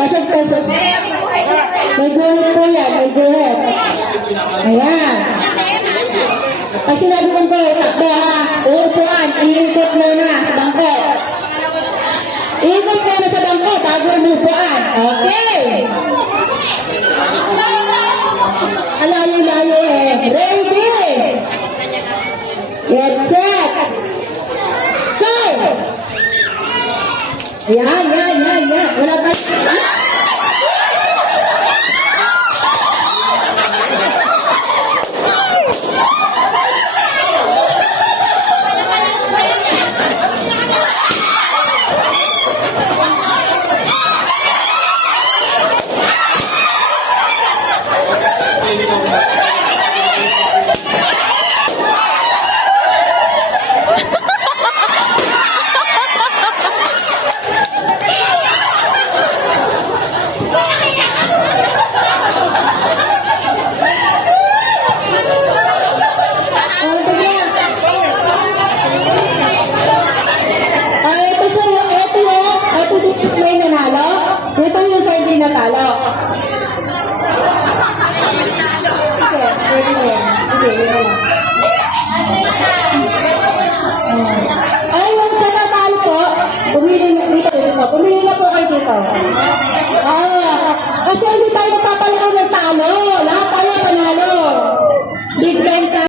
Pasok. May guhit po yan, may guhit. Ayan. Pag sinabi kong go, takbo ha. Uupuan, iikot muna sa bangko. Iikot muna sa bangko bago umupuan. Okay. Alayo-layo eh. Ready? Get set. Go! Yan. Wala pa. Ito yung sa hindi natalo. Okay, pwede na yan. Okay, yun na. Ay, yung sa natalo po, pumili na po kayo dito. Kasi hindi tayo magpapalaro ng talo. Lahat tayo panalo. Big benta.